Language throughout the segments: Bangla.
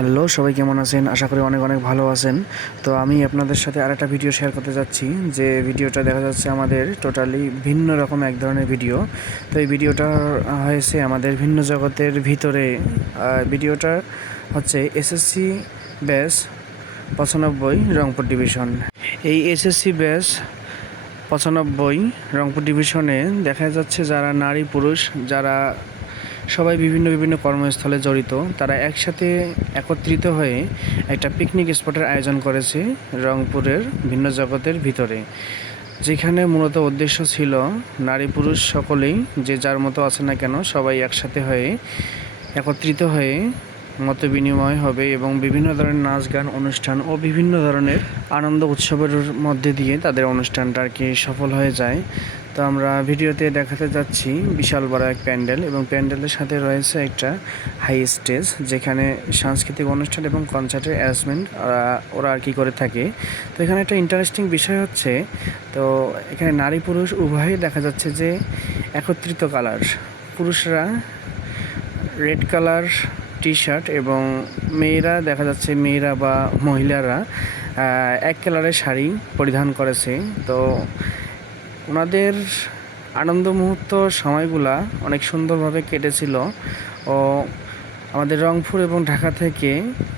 হ্যালো, সবাই কেমন আছেন? আশা করি অনেক অনেক ভালো আছেন। তো আমি আপনাদের সাথে আরেকটা ভিডিও শেয়ার করতে যাচ্ছি, যে ভিডিওটা দেখা যাচ্ছে আমাদের টোটালি ভিন্ন রকম এক ধরনের ভিডিও তো এই ভিডিওটা হয়েছে আমাদের ভিন্ন জগতের ভিতরে। ভিডিওটা হচ্ছে এসএসসি ব্যাস পঁচানব্বই রংপুর ডিভিশন এই এসএসসি ব্যাস পঁচানব্বই রংপুর ডিভিশনে দেখা যাচ্ছে যারা নারী পুরুষ, যারা সবাই বিভিন্ন বিভিন্ন কর্মস্থলে জড়িত। তারা একসাথে একত্রিত হয়ে একটা পিকনিক স্পটের আয়োজন করেছে রংপুরের ভিন্ন জগতের ভিতরে। যেখানে মূলত উদ্দেশ্য ছিল নারী পুরুষ সকলেই যে যার মতো আছে না কেন সবাই একসাথে হয়ে একত্রিত হয়ে মত বিনিময় হবে এবং বিভিন্ন ধরনের নাচ গান অনুষ্ঠান ও বিভিন্ন ধরনের আনন্দ উৎসবের মধ্যে দিয়ে তাদের অনুষ্ঠানটা আর কি সফল হয়ে যায়। তো আমরা ভিডিওতে দেখাতে যাচ্ছি বিশাল বড় এক প্যান্ডেল এবং প্যান্ডেলের সাথে রয়েছে একটা হাই স্টেজ যেখানে সাংস্কৃতিক অনুষ্ঠান এবং কনসার্টের অ্যারেঞ্জমেন্ট ওরা আর কি করে থাকে। তো এখানে একটা ইন্টারেস্টিং বিষয় হচ্ছে, তো এখানে নারী পুরুষ উভয়ই দেখা যাচ্ছে যে একত্রিত কালার পুরুষরা রেড কালার টি শার্ট এবং মেয়েরা দেখা যাচ্ছে মেয়েরা বা মহিলারা এক কালারের শাড়ি পরিধান করেছে। তো ওনাদের আনন্দ মুহূর্ত সময়গুলা অনেক সুন্দরভাবে কেটেছিল। ও আমাদের রংপুর এবং ঢাকা থেকে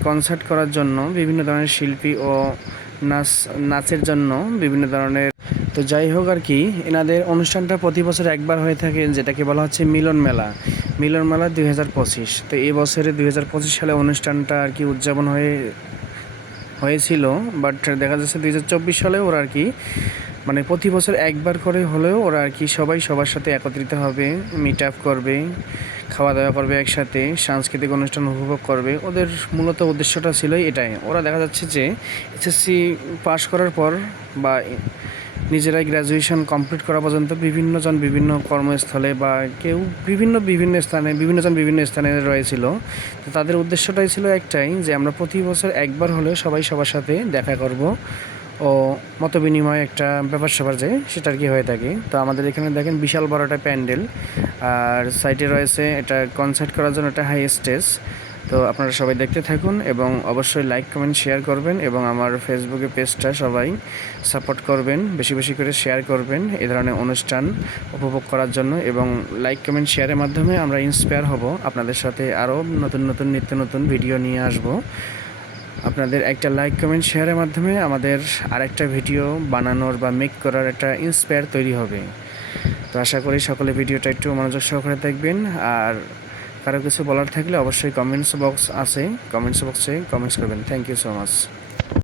কনসার্ট করার জন্য বিভিন্ন ধরনের শিল্পী ও নাচ, নাচের জন্য বিভিন্ন ধরনের তো যাই হোক আর কি, এনাদের অনুষ্ঠানটা প্রতি বছর একবার হয়ে থাকে যেটাকে বলা হচ্ছে মিলন মেলা। মিলন মেলা দুই হাজার পঁচিশ। তো এই বছরে দুই হাজার পঁচিশ সালে অনুষ্ঠানটা আর কি উদযাপন হয়ে, হয়েছিল বাট দেখা যাচ্ছে দুই হাজার চব্বিশ সালে ওরা আর কি মানে প্রতি বছর একবার করে হলেও ওরা আর কি সবাই সবার সাথে একত্রিত হবে মিট আপ করবে খাওয়া দাওয়া করবে একসাথে, সাংস্কৃতিক অনুষ্ঠান উপভোগ করবে। ওদের মূলত উদ্দেশ্যটা ছিল এটাই। ওরা দেখা যাচ্ছে যে এসএসসি পাশ করার পর বা নিজেরাই গ্র্যাজুয়েশন কমপ্লিট করা পর্যন্ত বিভিন্নজন বিভিন্ন কর্মস্থলে বা কেউ বিভিন্ন বিভিন্ন স্থানে বিভিন্নজন বিভিন্ন স্থানে রয়েছিল। তো তাদের উদ্দেশ্যটাই ছিল একটাই যে আমরা প্রতি বছর একবার হলেও সবাই সবার সাথে দেখা করব। ও মত বিনিময় একটা ব্যাপার স্যাপার যে সেটা আর কি হয়ে থাকে? তো আমাদের এখানে দেখেন বিশাল বড় একটা প্যান্ডেল, আর সাইটে রয়েছে এটা কনসার্ট করার জন্য একটা হাই স্টেজ তো আপনারা সবাই দেখতে থাকুন এবং অবশ্যই লাইক কমেন্ট শেয়ার করবেন এবং আমার ফেসবুকে পেজটা সবাই সাপোর্ট করবেন, বেশি বেশি করে শেয়ার করবেন এ ধরনের অনুষ্ঠান উপভোগ করার জন্য এবং লাইক কমেন্ট শেয়ারের মাধ্যমে আমরা ইন্সপায়ার হব। আপনাদের সাথে আরও নতুন নতুন নিত্য নতুন ভিডিও নিয়ে আসব। আপনাদের একটা লাইক কমেন্ট শেয়ারের মাধ্যমে আমাদের আরেকটা ভিডিও বানানোর বা মেক করার একটা ইন্সপায়ার তৈরি হবে। তো আশা করি সকলে ভিডিওটা একটু মনোযোগ সহকারে দেখবেন। আর কারও কিছু বলার থাকলে অবশ্যই কমেন্টস বক্স আছে। কমেন্টস বক্সে কমেন্টস করবেন। Thank you so much